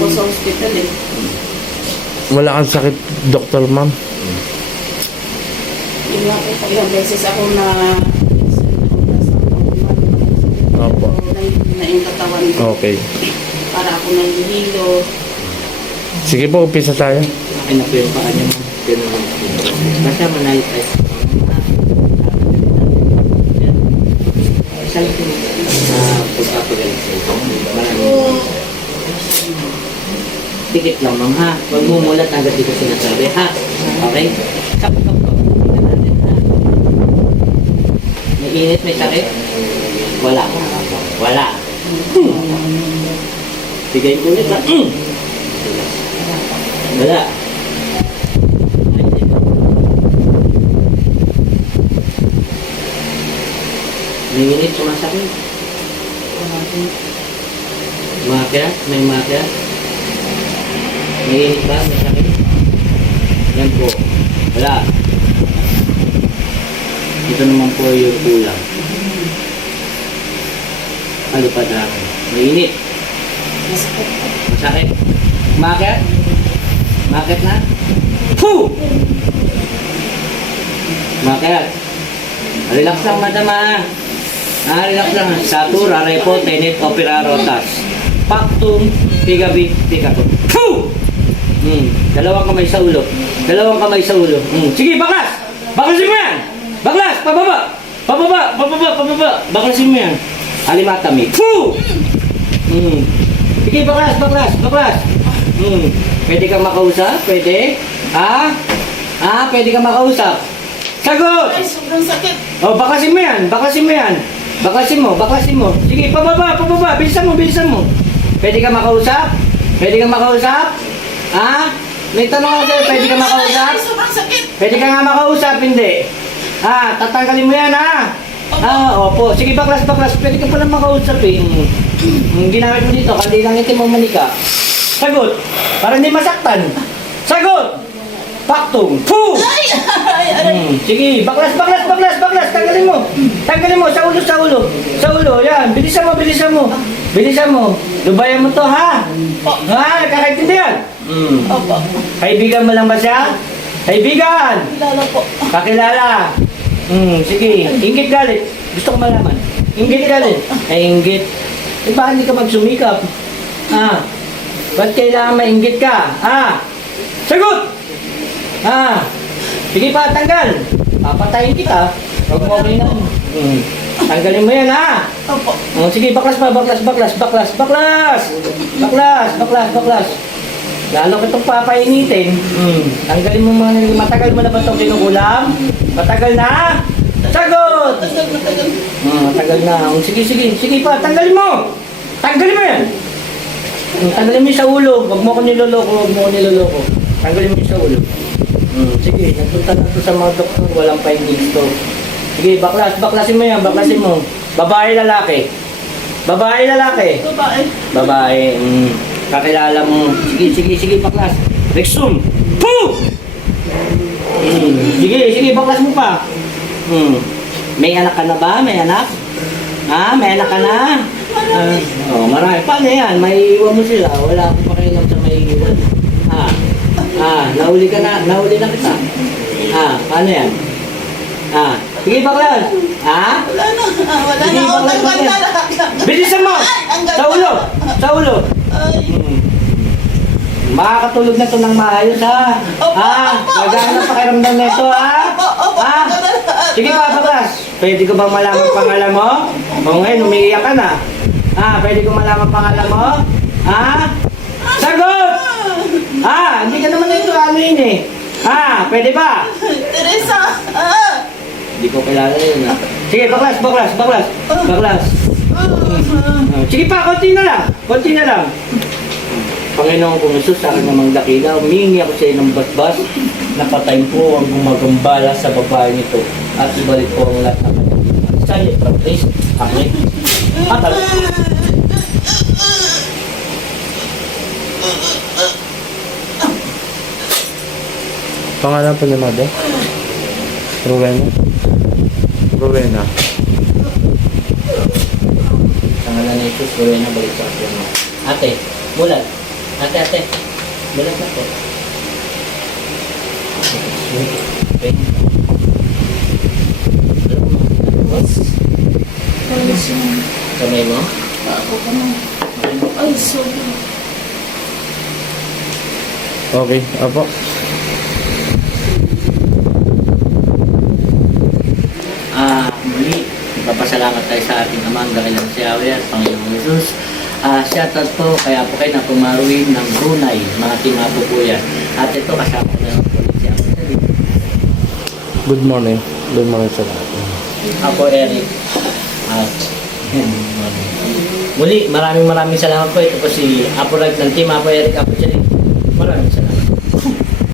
ako sa hospital eh. Wala kang sakit, Dr. Ma'am. Yung nga po, ilang beses ako na Opo. na, yung katawan ko. Okay. Para ako nahihilo. Sige po, umpisa tayo. Akin na po yung paa niya. ma'am. Ganun lang po. Basta manayot tayo sa Isa lang po na pagpapagalit sa ito. Maraming Tikit lang ma'am ha. Huwag mo mulat hanggat di ko sinasabi ha. Okay? Kap, kap, kap. Tingnan natin ha. May init, may sakit? Wala. Wala. Bigay ko ulit ha. Wala. May init, sumasakit. Umakyat, may umakyat. May ba? May sakit? Yan po. Wala. Ito naman po yung kulang. Palipad lang. May init. Masakit. Umakyat? Umakyat na? Puh! Umakyat. Relax lang, madam ah. Ah, relax lang. Satura, repo, tenet, opera, rotas. Pactum, pigabit, pigatum. Puh! Hmm, dalawang kamay sa ulo. Dalawang kamay sa ulo. Hmm. Sige, baklas! Baklasin mo yan! Baklas! Pababa! Pababa! Pababa! Pababa! Baklasin mo yan. Alimatami. Puh! Hmm. Sige, baklas! Baklas! Baklas! Hmm. Pwede kang makausap? Pwede? Ha? Ha? Pwede kang makausap? Sagot! Ay, sobrang sakit. Oh, bakasin mo yan. Bakasin mo yan. Bakasin mo, bakasin mo. Sige, pababa, pababa. Bilisan mo, bilisan mo. Pwede ka makausap? Pwede ka makausap? Ha? May tanong ako sa'yo, pwede ka makausap? Sobrang sakit. Pwede ka nga makausap, hindi. Ha? Tatanggalin mo yan, ha? Ah, opo. Sige, baklas, baklas. Pwede ka pala makausap, eh. Hmm, ginamit mo dito, kandi lang itim mo manika. Sagot. Para hindi masaktan. Sagot. Paktung. Puh! Ay, ay, ay. Hmm. Sige, baklas, baklas, baklas, baklas. Tanggalin mo. Tanggalin mo sa ulo, sa ulo. Sa ulo, yan. Bilisan mo, bilisan mo. Bilisan mo. Dubayan mo to, ha? Ha? Nakakaintindihan? Hmm. Opo. Kaibigan mo lang ba siya? Kaibigan! Lalo po. Kakilala. Hmm, sige. Ingit galit. Gusto ko malaman. Ingit galit. Ay, ingit. Eh, bakit hindi ka magsumikap? Ha? Ba't kailangan mainggit ka? Ha? Sagot! Ha? Sige pa, tanggal. Papatayin kita. Huwag mo okay na. Hmm. Tanggalin mo yan, ha? Opo. Oh, sige, baklas pa, baklas, baklas, baklas, baklas! Baklas, baklas, baklas. Lalo ka itong papainitin. Hmm. Tanggalin mo mga matagal mo na ba itong kinukulam? Matagal na? Sagot! Tagal na tagal. Hmm, matagal na. Oh, sige, sige, sige pa, tanggalin mo! Tanggalin mo yan! Hmm, tanggalin mo yung sa ulo. Huwag mo ko niloloko, huwag mo ko niloloko. Tanggalin mo yung sa ulo. Hmm, sige, nagpunta na ito sa mga doktor, walang findings to. Sige, baklas, baklasin mo yan, baklasin mo. Babae, lalaki. Babae, lalaki. Babae. Babae, mm, kakilala mo. Sige, sige, sige, baklas. Rexum. Puh! Mm, sige, sige, baklas mo pa. Mm. May anak ka na ba? May anak? Ha? May anak ka na? Ah, oh, marami. Paano yan? May iwan mo sila. Wala akong pakialam sa may iwan. Ha? Ah, nahuli ka na, nahuli na kita. Ha? Paano yan? Ha? Sige, baklas. Ha? Wala na. Wala na ako. baklas, Tanggal na. Bilisan mo! Ang ganda. Sa ulo! Sa ulo! Hmm. Makakatulog na to ng maayos ha. Ha? Gagaan ang pakiramdam ha. Opo, opo. Ha? Na lahat. Sige pa, baklas. Pwede ko bang malaman ang pangalan mo? O ngayon, umiiyak ka na. Ha? Pwede ko malaman ang pangalan mo? Ha? Sagot! Ha? Hindi ka naman ito ano yun eh. Ha? Pwede ba? Teresa. Ah. Hindi ko kilala yun ha. Sige, baklas, baklas, baklas. Baklas. Ah, Sige pa, konti na lang. Konti na lang. Panginoon kong Isus, sa akin namang dakila, humingi ako sa iyo ng basbas. Napatay po ang gumagambala sa babae nito at ibalik po ang lahat ng kanyang Sa iyo, please. Amen. Atal. Pangalan pa ni Mother? Rowena? Rowena. Sa ngalan ni Isus, gawin na balik sa akin. Ate, mulat. Ate, ate. Balat na po. Okay. Kamay mo? Ako ka na. Ay, sorry. Okay, apo. Ah, muli, magpapasalamat tayo sa ating amang dakilang si Yahweh at Panginoong Jesus. Ah, shoutout po, kaya po kayo na pumaruin ng Brunei, mga timapo po yan. At ito, kasama na po si Yahweh. Good morning. Good morning sa lahat. Ako, Eric. At, muli, maraming maraming salamat po. Ito po si Apo Rag ng Team Apo Eric Apo Charing.